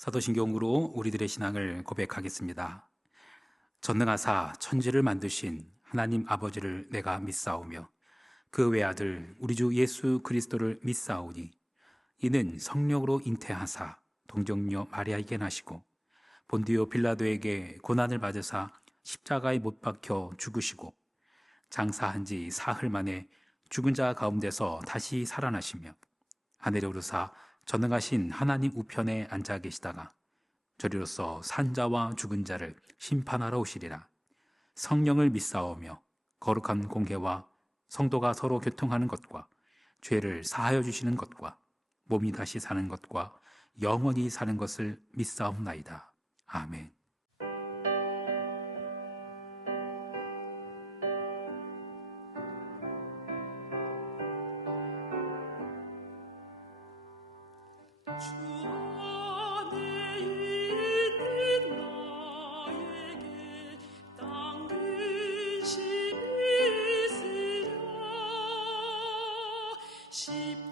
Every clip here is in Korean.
사도신경으로 우리들의 신앙을 고백하겠습니다. 전능하사 천지를 만드신 하나님 아버지를 내가 믿사오며 그 외아들 우리 주 예수 그리스도를 믿사오니 이는 성령으로 잉태하사 동정녀 마리아에게 나시고 본디오 빌라도에게 고난을 받으사 십자가에 못 박혀 죽으시고 장사한 지 사흘 만에 죽은 자 가운데서 다시 살아나시며 하늘에 오르사 전능하신 하나님 우편에 앉아 계시다가 저리로서 산자와 죽은 자를 심판하러 오시리라. 성령을 믿사오며 거룩한 공회와 성도가 서로 교통하는 것과 죄를 사하여 주시는 것과 몸이 다시 사는 것과 영원히 사는 것을 믿사옵나이다. 아멘.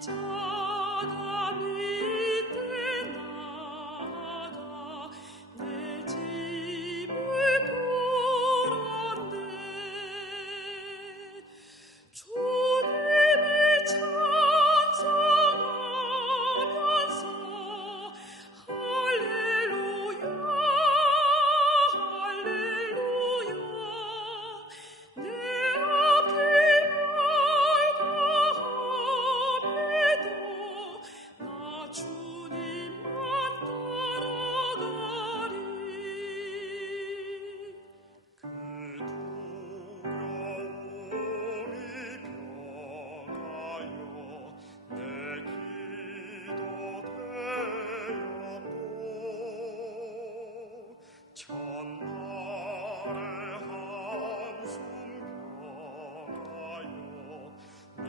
십자가 밑에 나가 내 집을 돌았네. 주님을 찬송하면서 할렐루야 할렐루야 내 앞길 나 주님만 따라가리. 그 두려움이 변하여 내 기도 되었고 천날의 한숨 변하여 내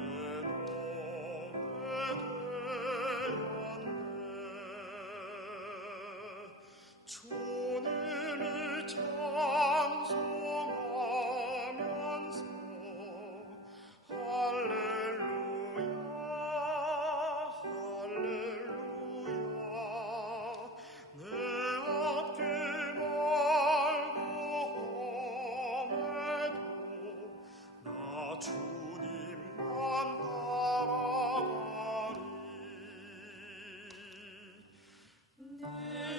주님을 찬송하면서 할렐루야 할렐루야 내 앞길 말고 험해도 나 주님만 따라가리. 내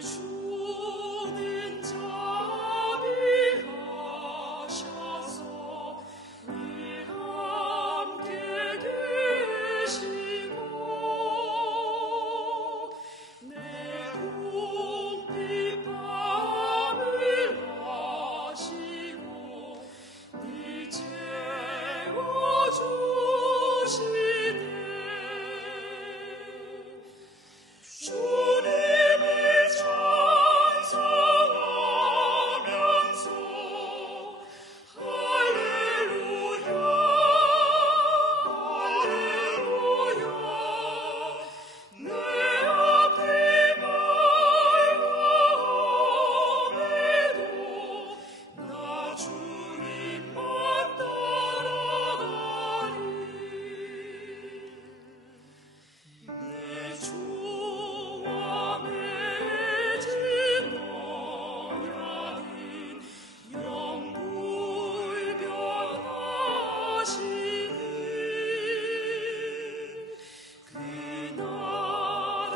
주는 자비하셔서 늘 함께 계시고 내 궁핍함을 아시고 늘 채워주시네. 주님을 찬송하면서 할렐루야 할렐루야 내 앞길 말고 험해도 나 주님만 따라가리. 내 주와 맺은 언약은 영불변하시니 그 나라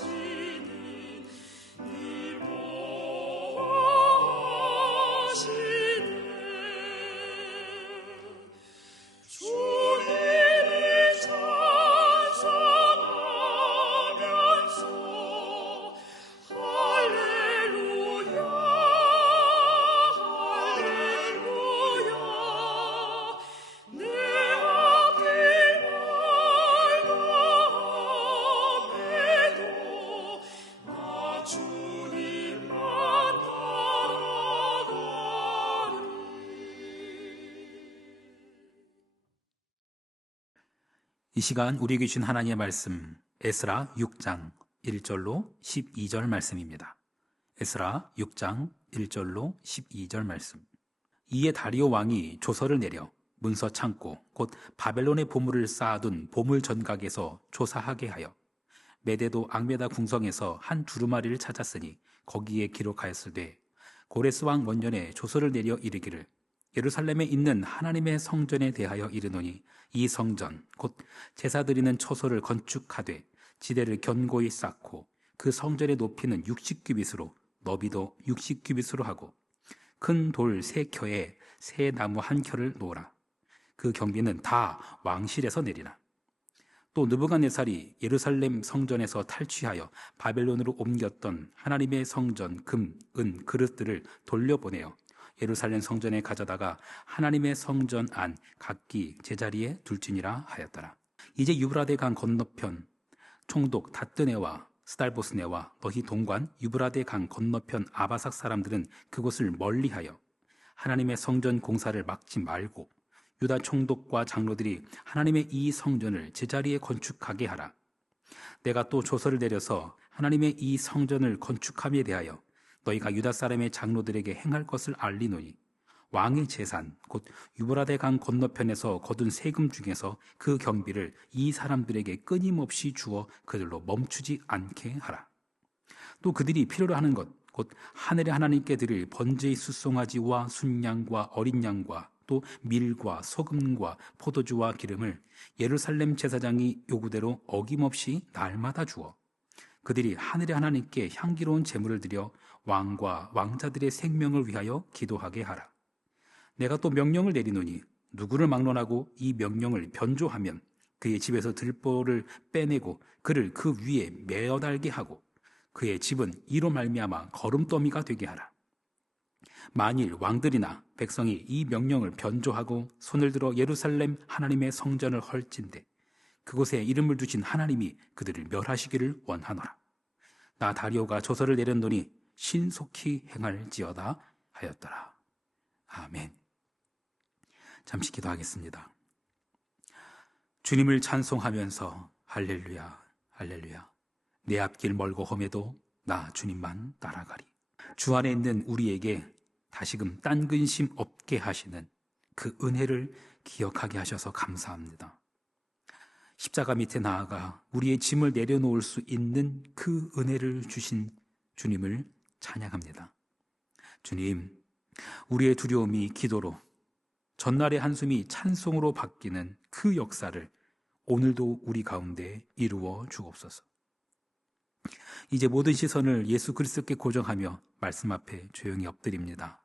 가기까지는 늘 보호하시네. 주님을 찬송하면서 할렐루야 할렐루야 내 앞길 말고 험해도 나 주님만 따라가리. 이 시간 우리에게 주신 하나님의 말씀 에스라 6장 1절로 12절 말씀입니다. 에스라 6장 1절로 12절 말씀. 이에 다리오 왕이 조서를 내려 문서 창고 곧 바벨론의 보물을 쌓아둔 보물 전각에서 조사하게 하여 메대도 앙메다 궁성에서 한 두루마리를 찾았으니 거기에 기록하였으되 고레스 왕 원년에 조서를 내려 이르기를 예루살렘에 있는 하나님의 성전에 대하여 이르노니 이 성전 곧 제사 드리는 처소를 건축하되 지대를 견고히 쌓고 그 성전의 높이는 60규빗으로 너비도 60규빗으로 하고 큰 돌 3켜에 새 나무 1켜를 놓으라. 그 경비는 다 왕실에서 내리라. 또 느부갓네살이 예루살렘 성전에서 탈취하여 바벨론으로 옮겼던 하나님의 성전 금, 은 그릇들을 돌려보내어 예루살렘 성전에 가져다가 하나님의 성전 안 각기 제자리에 둘지니라 하였더라. 이제 유브라데 강 건너편 총독 다뜨네와 스달보스네와 너희 동관 유브라데 강 건너편 아바삭 사람들은 그곳을 멀리하여 하나님의 성전 공사를 막지 말고 유다 총독과 장로들이 하나님의 이 성전을 제자리에 건축하게 하라. 내가 또 조서를 내려서 하나님의 이 성전을 건축함에 대하여 너희가 유다 사람의 장로들에게 행할 것을 알리노니 왕의 재산 곧 유브라데 강 건너편에서 거둔 세금 중에서 그 경비를 이 사람들에게 끊임없이 주어 그들로 멈추지 않게 하라. 또 그들이 필요로 하는 것 곧 하늘의 하나님께 드릴 번제의 숫송아지와 순양과 어린 양과 또 밀과 소금과 포도주와 기름을 예루살렘 제사장이 요구대로 어김없이 날마다 주어 그들이 하늘의 하나님께 향기로운 제물을 드려 왕과 왕자들의 생명을 위하여 기도하게 하라. 내가 또 명령을 내리노니 누구를 막론하고 이 명령을 변조하면 그의 집에서 들보를 빼내고 그를 그 위에 메어 달게 하고 그의 집은 이로 말미암아 거름더미가 되게 하라. 만일 왕들이나 백성이 이 명령을 변조하고 손을 들어 예루살렘 하나님의 성전을 헐진대 그곳에 이름을 두신 하나님이 그들을 멸하시기를 원하노라. 나 다리오가 조서를 내렸노니 신속히 행할지어다 하였더라. 아멘. 잠시 기도하겠습니다. 주님을 찬송하면서 할렐루야 할렐루야 내 앞길 멀고 험해도 나 주님만 따라가리. 주 안에 있는 우리에게 다시금 딴 근심 없게 하시는 그 은혜를 기억하게 하셔서 감사합니다. 십자가 밑에 나아가 우리의 짐을 내려놓을 수 있는 그 은혜를 주신 주님을 찬양합니다. 주님, 우리의 두려움이 기도로, 전날의 한숨이 찬송으로 바뀌는 그 역사를 오늘도 우리 가운데 이루어 주옵소서. 이제 모든 시선을 예수 그리스도께 고정하며 말씀 앞에 조용히 엎드립니다.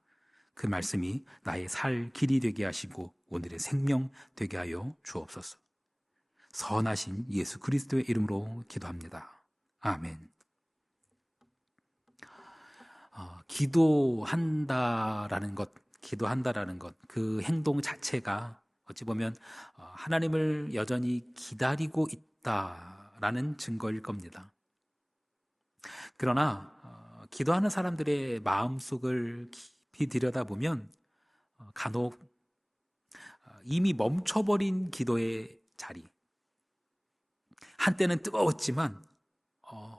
그 말씀이 나의 살 길이 되게 하시고 오늘의 생명 되게 하여 주옵소서. 선하신 예수 그리스도의 이름으로 기도합니다. 아멘. 기도한다라는 것, 그 행동 자체가 어찌 보면 하나님을 여전히 기다리고 있다라는 증거일 겁니다. 그러나 기도하는 사람들의 마음속을 깊이 들여다보면 간혹 이미 멈춰버린 기도의 자리, 한때는 뜨거웠지만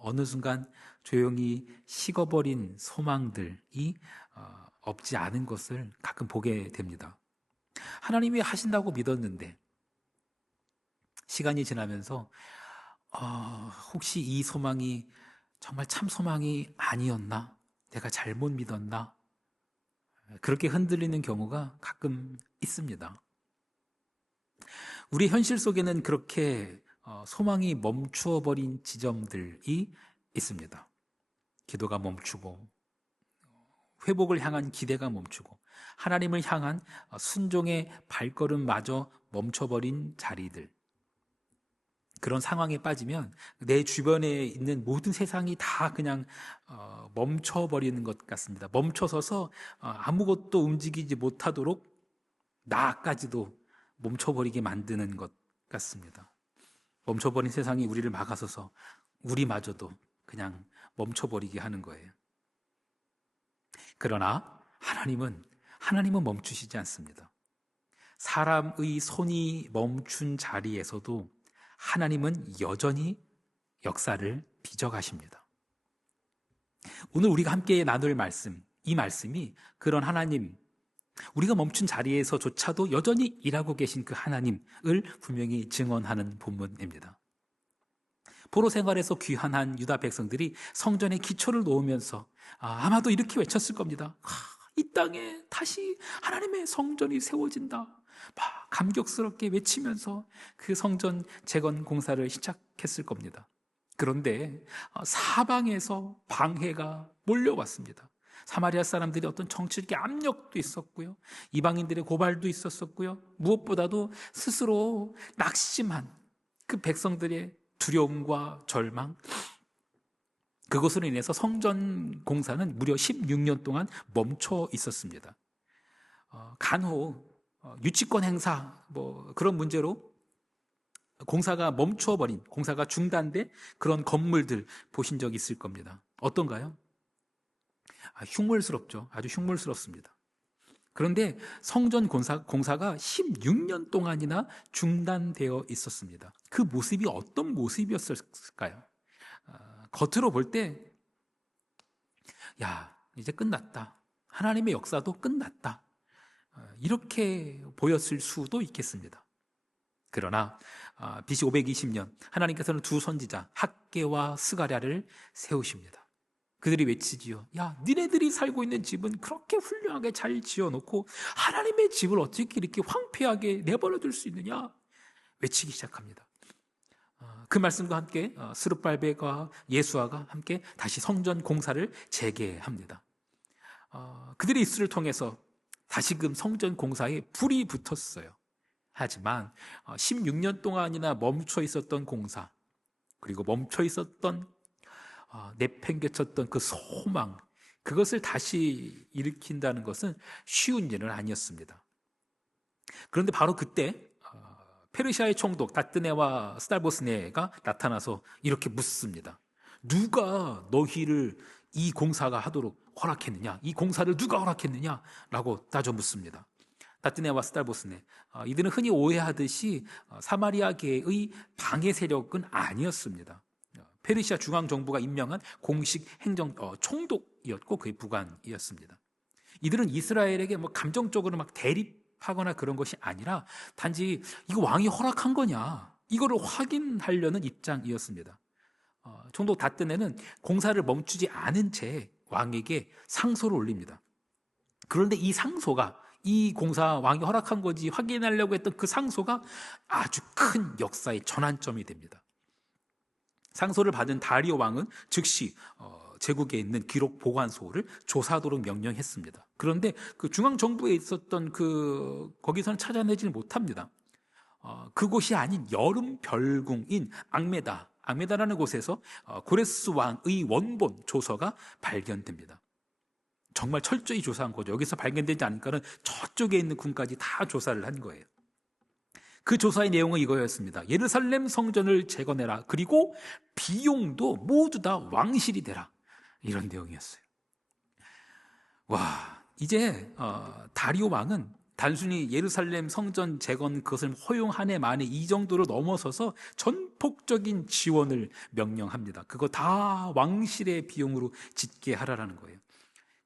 어느 순간 조용히 식어버린 소망들이 없지 않은 것을 가끔 보게 됩니다. 하나님이 하신다고 믿었는데 시간이 지나면서 혹시 이 소망이 정말 참 소망이 아니었나? 내가 잘못 믿었나? 그렇게 흔들리는 경우가 가끔 있습니다. 우리 현실 속에는 그렇게 소망이 멈추어버린 지점들이 있습니다. 기도가 멈추고 회복을 향한 기대가 멈추고 하나님을 향한 순종의 발걸음마저 멈춰버린 자리들, 그런 상황에 빠지면 내 주변에 있는 모든 세상이 다 그냥 멈춰버리는 것 같습니다. 멈춰서서 아무것도 움직이지 못하도록 나까지도 멈춰버리게 만드는 것 같습니다. 멈춰버린 세상이 우리를 막아서서 우리마저도 그냥 멈춰버리게 하는 거예요. 그러나 하나님은 멈추시지 않습니다. 사람의 손이 멈춘 자리에서도 하나님은 여전히 역사를 빚어가십니다. 오늘 우리가 함께 나눌 말씀, 이 말씀이 그런 하나님, 우리가 멈춘 자리에서조차도 여전히 일하고 계신 그 하나님을 분명히 증언하는 본문입니다. 포로 생활에서 귀환한 유다 백성들이 성전의 기초를 놓으면서 아마도 이렇게 외쳤을 겁니다. 이 땅에 다시 하나님의 성전이 세워진다. 막 감격스럽게 외치면서 그 성전 재건 공사를 시작했을 겁니다. 그런데 사방에서 방해가 몰려왔습니다. 사마리아 사람들이 어떤 정치적인 압력도 있었고요, 이방인들의 고발도 있었었고요, 무엇보다도 스스로 낙심한 그 백성들의 두려움과 절망, 그것으로 인해서 성전 공사는 무려 16년 동안 멈춰 있었습니다. 간혹 유치권 행사 그런 문제로 공사가 멈춰버린, 공사가 중단된 그런 건물들 보신 적 있을 겁니다. 어떤가요? 흉물스럽죠. 아주 흉물스럽습니다. 그런데 성전 공사가 16년 동안이나 중단되어 있었습니다. 그 모습이 어떤 모습이었을까요? 겉으로 볼 때, 이제 끝났다. 하나님의 역사도 끝났다. 이렇게 보였을 수도 있겠습니다. 그러나 BC 520년 하나님께서는 두 선지자 학개와 스가랴를 세우십니다. 그들이 외치지요. 니네들이 살고 있는 집은 그렇게 훌륭하게 잘 지어놓고 하나님의 집을 어떻게 이렇게 황폐하게 내버려둘 수 있느냐? 외치기 시작합니다. 그 말씀과 함께 스룹발벨과 예수아가 함께 다시 성전 공사를 재개합니다. 그들의 입술을 통해서 다시금 성전 공사에 불이 붙었어요. 하지만 16년 동안이나 멈춰 있었던 공사, 그리고 멈춰 있었던 내팽개쳤던 그 소망, 그것을 다시 일으킨다는 것은 쉬운 일은 아니었습니다. 그런데 바로 그때 페르시아의 총독 다뜨네와 스달보스네가 나타나서 이렇게 묻습니다. 누가 너희를 이 공사가 하도록 허락했느냐? 이 공사를 누가 허락했느냐? 라고 따져 묻습니다. 다뜨네와 스달보스네, 이들은 흔히 오해하듯이 사마리아계의 방해 세력은 아니었습니다. 페르시아 중앙정부가 임명한 공식 행정 총독이었고 그의 부관이었습니다. 이들은 이스라엘에게 감정적으로 막 대립하거나 그런 것이 아니라 단지 이거 왕이 허락한 거냐, 이거를 확인하려는 입장이었습니다. 총독 다뜨네는 공사를 멈추지 않은 채 왕에게 상소를 올립니다. 그런데 이 상소가, 이 공사 왕이 허락한 거지 확인하려고 했던 그 상소가 아주 큰 역사의 전환점이 됩니다. 상소를 받은 다리오 왕은 즉시 제국에 있는 기록 보관소를 조사하도록 명령했습니다. 그런데 그 중앙 정부에 있었던 거기서는 찾아내지는 못합니다. 그곳이 아닌 여름 별궁인 앙메다라는 곳에서 고레스 왕의 원본 조서가 발견됩니다. 정말 철저히 조사한 거죠. 여기서 발견되지 않으니까는 저쪽에 있는 궁까지 다 조사를 한 거예요. 그 조사의 내용은 이거였습니다. 예루살렘 성전을 재건해라. 그리고 비용도 모두 다 왕실이 되라. 이런 내용이었어요. 이제 다리오 왕은 단순히 예루살렘 성전 재건 그것을 허용한 해 만에 이 정도로 넘어서서 전폭적인 지원을 명령합니다. 그거 다 왕실의 비용으로 짓게 하라라는 거예요.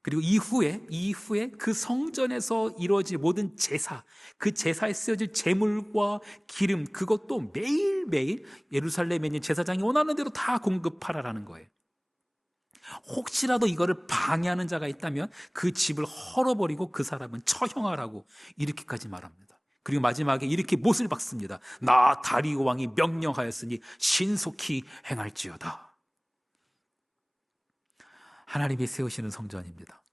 그리고 이후에 그 성전에서 이루어질 모든 제사, 그 제사에 쓰여질 제물과 기름, 그것도 매일매일 예루살렘에 있는 제사장이 원하는 대로 다 공급하라라는 거예요. 혹시라도 이거를 방해하는 자가 있다면 그 집을 헐어버리고 그 사람은 처형하라고 이렇게까지 말합니다. 그리고 마지막에 이렇게 못을 박습니다. 나 다리오 왕이 명령하였으니 신속히 행할지어다. 하나님이 세우시는 성전입니다.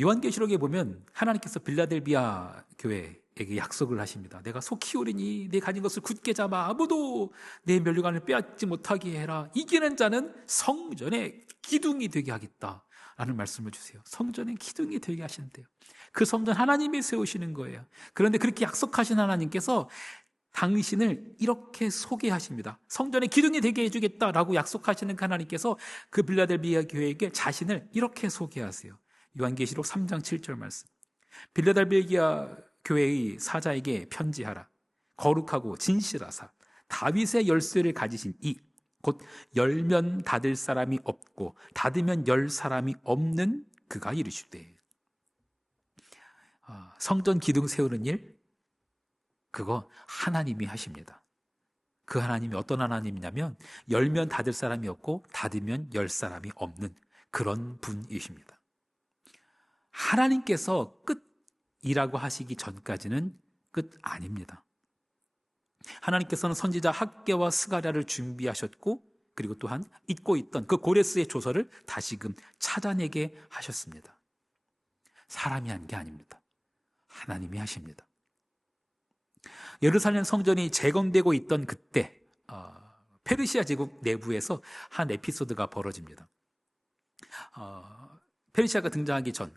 요한계시록에 보면 하나님께서 빌라델비아 교회에게 약속을 하십니다. 내가 속히 오리니 내 가진 것을 굳게 잡아 아무도 내 면류관을 빼앗지 못하게 해라. 이기는 자는 성전의 기둥이 되게 하겠다 라는 말씀을 주세요. 성전의 기둥이 되게 하신대요. 그 성전 하나님이 세우시는 거예요. 그런데 그렇게 약속하신 하나님께서 당신을 이렇게 소개하십니다. 성전의 기둥이 되게 해주겠다라고 약속하시는 하나님께서 그 빌라델비아 교회에게 자신을 이렇게 소개하세요. 요한계시록 3장 7절 말씀. 빌라델비아 교회의 사자에게 편지하라. 거룩하고 진실하사 다윗의 열쇠를 가지신 이 곧 열면 닫을 사람이 없고 닫으면 열 사람이 없는 그가 이르시되. 성전 기둥 세우는 일, 그거 하나님이 하십니다. 그 하나님이 어떤 하나님이냐면 열면 닫을 사람이 없고 닫으면 열 사람이 없는 그런 분이십니다. 하나님께서 끝이라고 하시기 전까지는 끝 아닙니다. 하나님께서는 선지자 학개와 스가랴를 준비하셨고, 그리고 또한 잊고 있던 그 고레스의 조서를 다시금 찾아내게 하셨습니다. 사람이 한 게 아닙니다. 하나님이 하십니다. 예루살렘 성전이 재건되고 있던 그때 페르시아 제국 내부에서 한 에피소드가 벌어집니다. 페르시아가 등장하기 전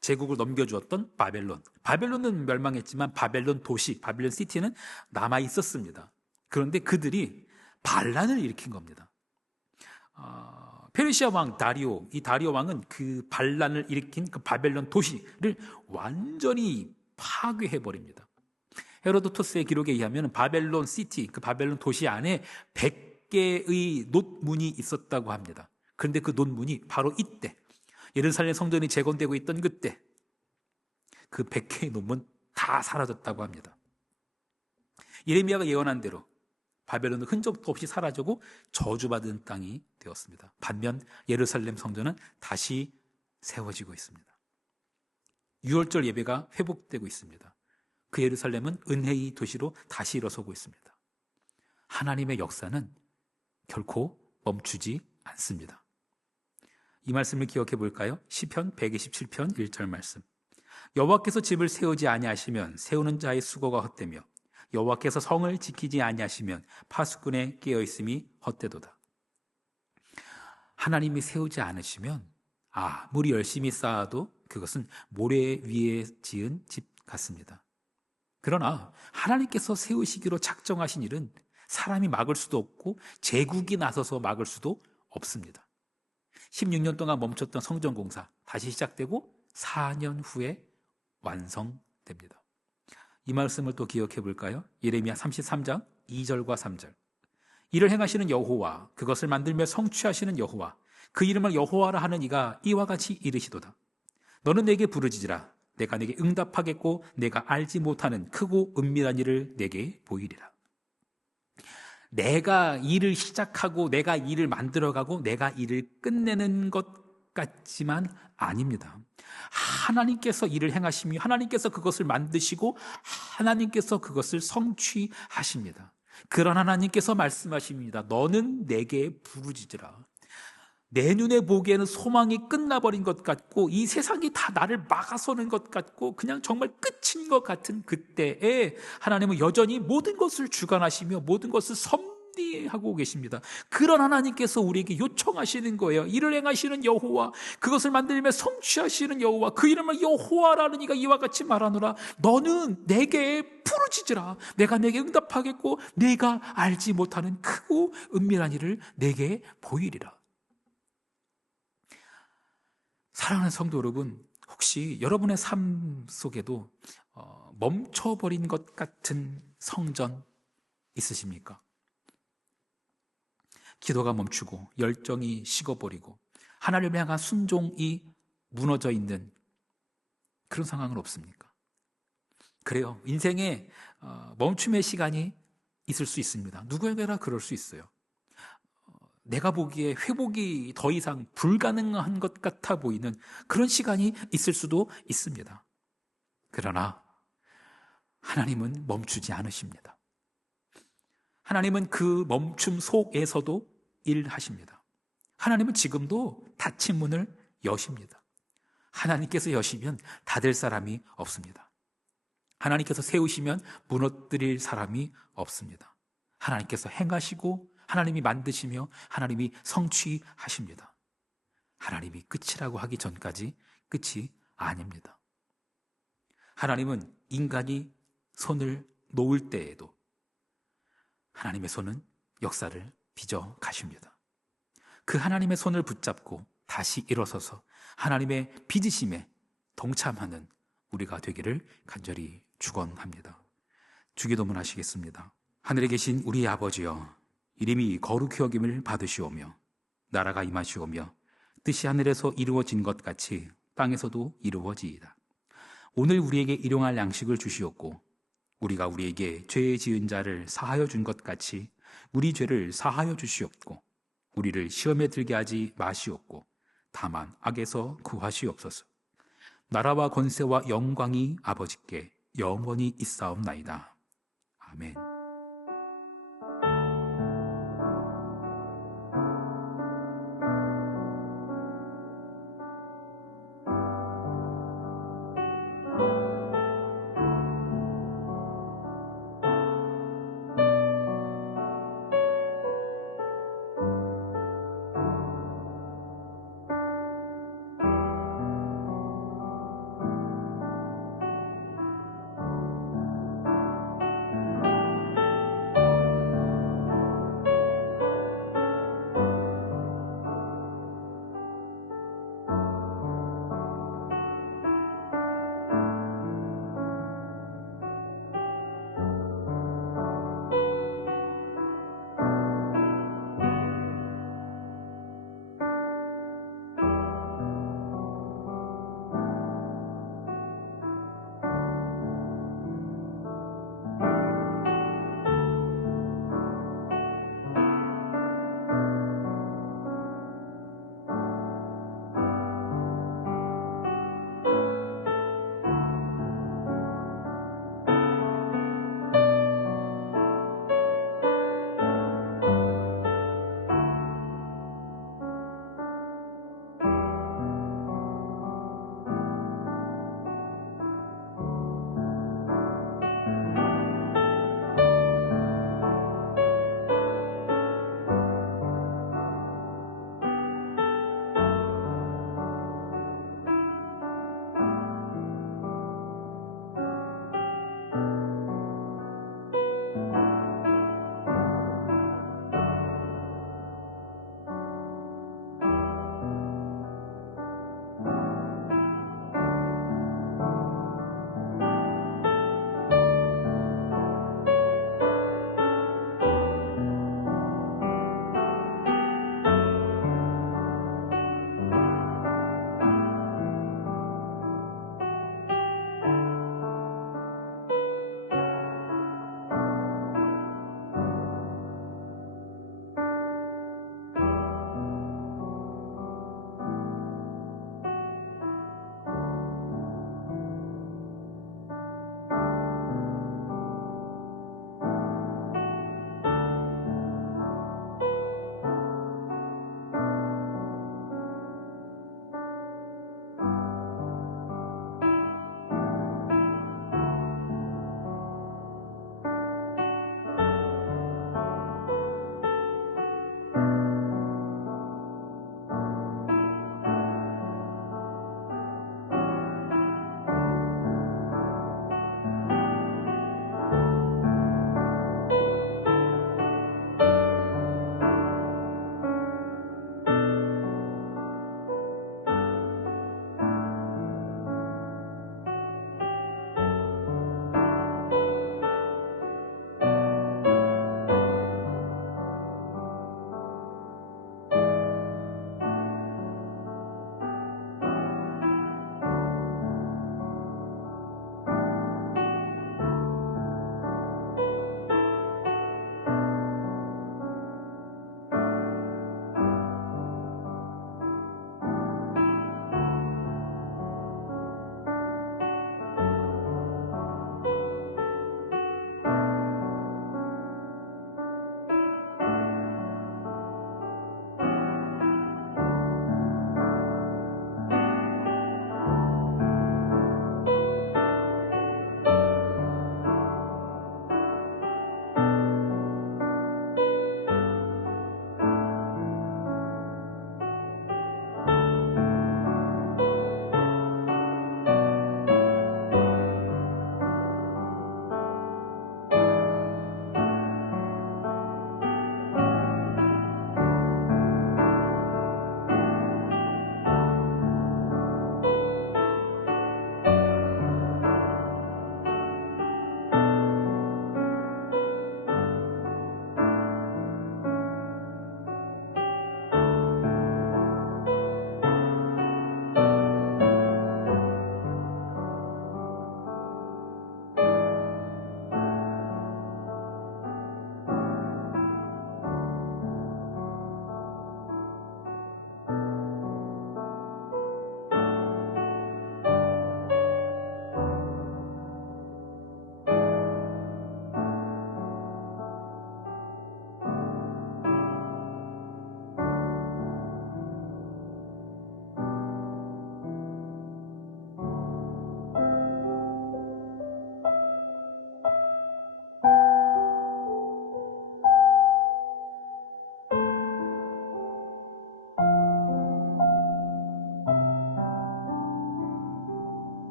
제국을 넘겨주었던 바벨론은 멸망했지만 바벨론 도시, 바벨론 시티는 남아 있었습니다. 그런데 그들이 반란을 일으킨 겁니다. 페르시아 왕 다리오, 이 다리오 왕은 그 반란을 일으킨 그 바벨론 도시를 완전히 파괴해버립니다. 헤로도토스의 기록에 의하면 바벨론 시티, 그 바벨론 도시 안에 100개의 놋문이 있었다고 합니다. 그런데 그 놋문이 바로 이때 예루살렘 성전이 재건되고 있던 그때 그 100개의 놋문 다 사라졌다고 합니다. 예레미야가 예언한 대로 바벨론은 흔적도 없이 사라지고 저주받은 땅이 되었습니다. 반면 예루살렘 성전은 다시 세워지고 있습니다. 유월절 예배가 회복되고 있습니다. 그 예루살렘은 은혜의 도시로 다시 일어서고 있습니다. 하나님의 역사는 결코 멈추지 않습니다. 이 말씀을 기억해 볼까요? 시편 127편 1절 말씀. 여호와께서 집을 세우지 아니하시면 세우는 자의 수고가 헛되며 여호와께서 성을 지키지 아니하시면 파수꾼의 깨어있음이 헛되도다. 하나님이 세우지 않으시면 아무리 열심히 쌓아도 그것은 모래 위에 지은 집 같습니다. 그러나 하나님께서 세우시기로 작정하신 일은 사람이 막을 수도 없고 제국이 나서서 막을 수도 없습니다. 16년 동안 멈췄던 성전 공사 다시 시작되고 4년 후에 완성됩니다. 이 말씀을 또 기억해 볼까요? 예레미야 33장 2절과 3절. 이를 행하시는 여호와, 그것을 만들며 성취하시는 여호와, 그 이름을 여호와라 하는 이가 이와 같이 이르시도다. 너는 내게 부르짖으라. 내가 내게 응답하겠고 내가 알지 못하는 크고 은밀한 일을 내게 보이리라. 내가 일을 시작하고 내가 일을 만들어가고 내가 일을 끝내는 것 같지만 아닙니다. 하나님께서 일을 행하시며 하나님께서 그것을 만드시고 하나님께서 그것을 성취하십니다. 그런 하나님께서 말씀하십니다. 너는 내게 부르짖으라. 내 눈에 보기에는 소망이 끝나버린 것 같고 이 세상이 다 나를 막아서는 것 같고 그냥 정말 끝인 것 같은 그때에 하나님은 여전히 모든 것을 주관하시며 모든 것을 섭리하고 계십니다. 그런 하나님께서 우리에게 요청하시는 거예요. 이를 행하시는 여호와, 그것을 만들며 성취하시는 여호와, 그 이름을 여호와라는 이가 이와 같이 말하노라. 너는 내게 부르짖으라. 내가 내게 응답하겠고 내가 알지 못하는 크고 은밀한 일을 내게 보이리라. 사랑하는 성도 여러분, 혹시 여러분의 삶 속에도 멈춰버린 것 같은 성전 있으십니까? 기도가 멈추고 열정이 식어버리고 하나님을 향한 순종이 무너져 있는 그런 상황은 없습니까? 그래요. 인생에 멈춤의 시간이 있을 수 있습니다. 누구에게나 그럴 수 있어요. 내가 보기에 회복이 더 이상 불가능한 것 같아 보이는 그런 시간이 있을 수도 있습니다. 그러나 하나님은 멈추지 않으십니다. 하나님은 그 멈춤 속에서도 일하십니다. 하나님은 지금도 닫힌 문을 여십니다. 하나님께서 여시면 닫을 사람이 없습니다. 하나님께서 세우시면 무너뜨릴 사람이 없습니다. 하나님께서 행하시고 하나님이 만드시며 하나님이 성취하십니다. 하나님이 끝이라고 하기 전까지 끝이 아닙니다. 하나님은 인간이 손을 놓을 때에도 하나님의 손은 역사를 빚어 가십니다. 그 하나님의 손을 붙잡고 다시 일어서서 하나님의 빚으심에 동참하는 우리가 되기를 간절히 축원합니다. 주기도문 하시겠습니다. 하늘에 계신 우리 아버지여, 이름이 거룩히 여김을 받으시오며 나라가 임하시오며 뜻이 하늘에서 이루어진 것 같이 땅에서도 이루어지이다. 오늘 우리에게 일용할 양식을 주시옵고 우리가 우리에게 죄 지은 자를 사하여 준 것 같이 우리 죄를 사하여 주시옵고 우리를 시험에 들게 하지 마시옵고 다만 악에서 구하시옵소서. 나라와 권세와 영광이 아버지께 영원히 있사옵나이다. 아멘.